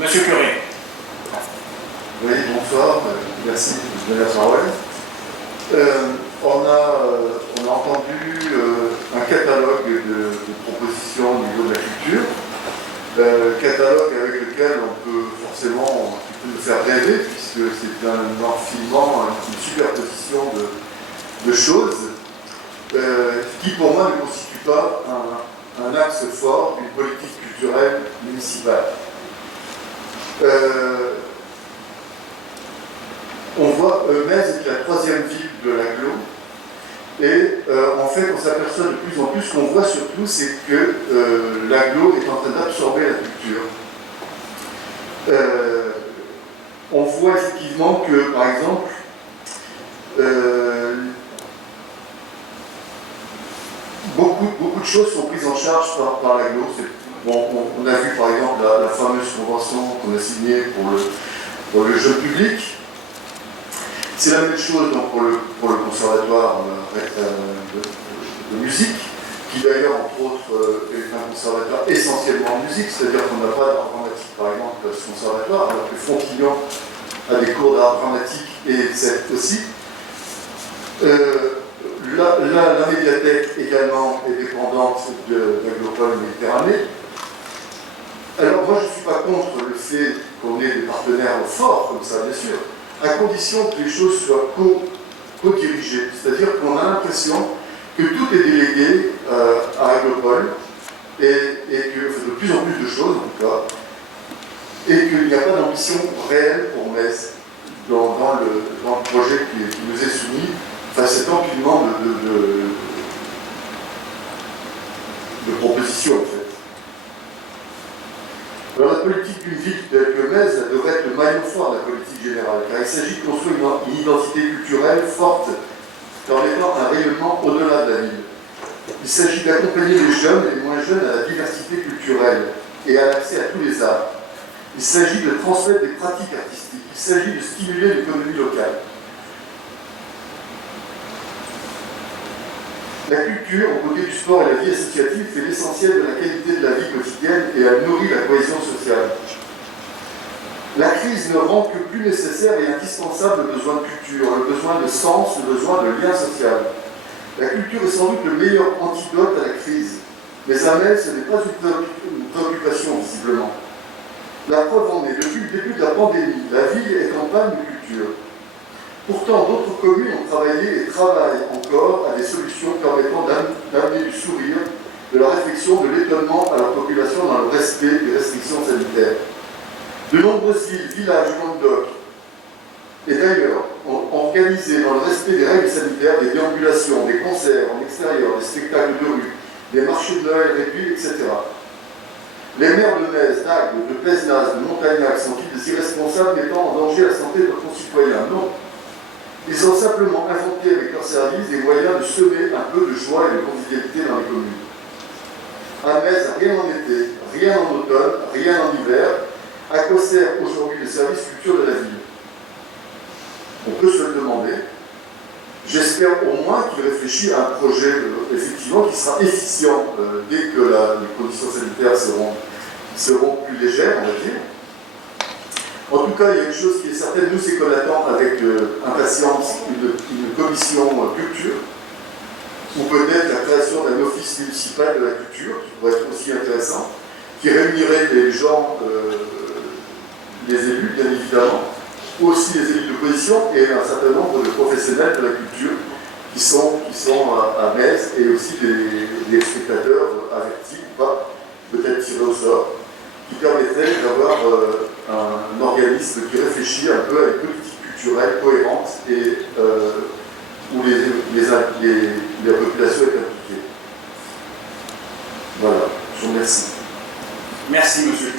Monsieur Curé. Oui, bonsoir, merci de donner la parole. On a entendu un catalogue de propositions au niveau de la culture, catalogue avec lequel on peut forcément nous faire rêver, puisque c'est un enfilement, une superposition de choses, qui pour moi ne constitue pas un axe fort d'une politique culturelle municipale. On voit Metz est la troisième ville de l'agglo, et en fait on s'aperçoit de plus en plus, ce qu'on voit surtout, c'est que l'agglo est en train d'absorber la culture. On voit effectivement que, par exemple, beaucoup de choses sont prises en charge par l'agglo. Bon, on a vu par exemple la fameuse convention qu'on a signée pour le jeu public. C'est la même chose donc, pour le conservatoire de musique, qui d'ailleurs, entre autres, est un conservatoire essentiellement de musique, c'est-à-dire qu'on n'a pas d'art dramatique, par exemple, à ce conservatoire, alors que Frontignan a des cours d'art dramatique et c'est aussi. La médiathèque également est dépendante de l'Agglo Méditerranée. Alors moi je ne suis pas contre le fait qu'on ait des partenaires forts comme ça, bien sûr, à condition que les choses soient co-dirigées. C'est-à-dire qu'on a l'impression que tout est délégué à Agglo et que de plus en plus de choses en tout cas, et qu'il n'y a pas d'ambition réelle pour Metz dans le projet qui nous est soumis. Enfin, cet empilement de propositions, en fait. Alors, la politique d'une ville telle que Metz devrait être le maillon fort de la politique générale, car il s'agit de construire une identité culturelle forte, permettant un rayonnement au-delà de la ville. Il s'agit d'accompagner les jeunes et les moins jeunes à la diversité culturelle et à l'accès à tous les arts. Il s'agit de transmettre des pratiques artistiques. Il s'agit de stimuler l'économie locale. La culture, aux côtés du sport et la vie associative, fait l'essentiel de la qualité de la vie quotidienne et elle nourrit la cohésion sociale. La crise ne rend que plus nécessaire et indispensable le besoin de culture, le besoin de sens, le besoin de lien social. La culture est sans doute le meilleur antidote à la crise, mais à Metz, ce n'est pas une préoccupation, visiblement. La preuve en est, depuis le début de la pandémie, la ville est en panne de culture. Pourtant, d'autres communes ont travaillé et travaillent encore à des solutions permettant d'amener du sourire, de la réflexion, de l'étonnement à la population dans le respect des restrictions sanitaires. De nombreuses villes, villages, Languedoc, et d'ailleurs, ont organisé dans le respect des règles sanitaires des déambulations, des concerts en extérieur, des spectacles de rue, des marchés de Noël réduits, etc. Les maires de Metz, d'Agde, de Pézenas, de Montagnac sont-ils des irresponsables mettant en danger la santé de nos concitoyens? Non. Ils ont simplement inventé avec leurs services des moyens de semer un peu de joie et de convivialité dans les communes. À Metz, rien en été, rien en automne, rien en hiver. À quoi sert aujourd'hui le service culture de la ville? On peut se le demander. J'espère au moins qu'il réfléchit à un projet, effectivement, qui sera efficient dès que les conditions sanitaires seront plus légères, on va dire. En tout cas, il y a une chose qui est certaine, nous c'est qu'on attend avec impatience une commission culture, ou peut-être la création d'un office municipal de la culture, qui pourrait être aussi intéressant, qui réunirait les gens, les élus bien évidemment, aussi les élus d'opposition et un certain nombre de professionnels de la culture qui sont à Metz et aussi des spectateurs avertis ou pas, peut-être tirés au sort, qui permettrait d'avoir un organisme qui réfléchit un peu à une politique culturelle cohérente et où la population est impliquée. Voilà, je vous remercie. Merci, monsieur.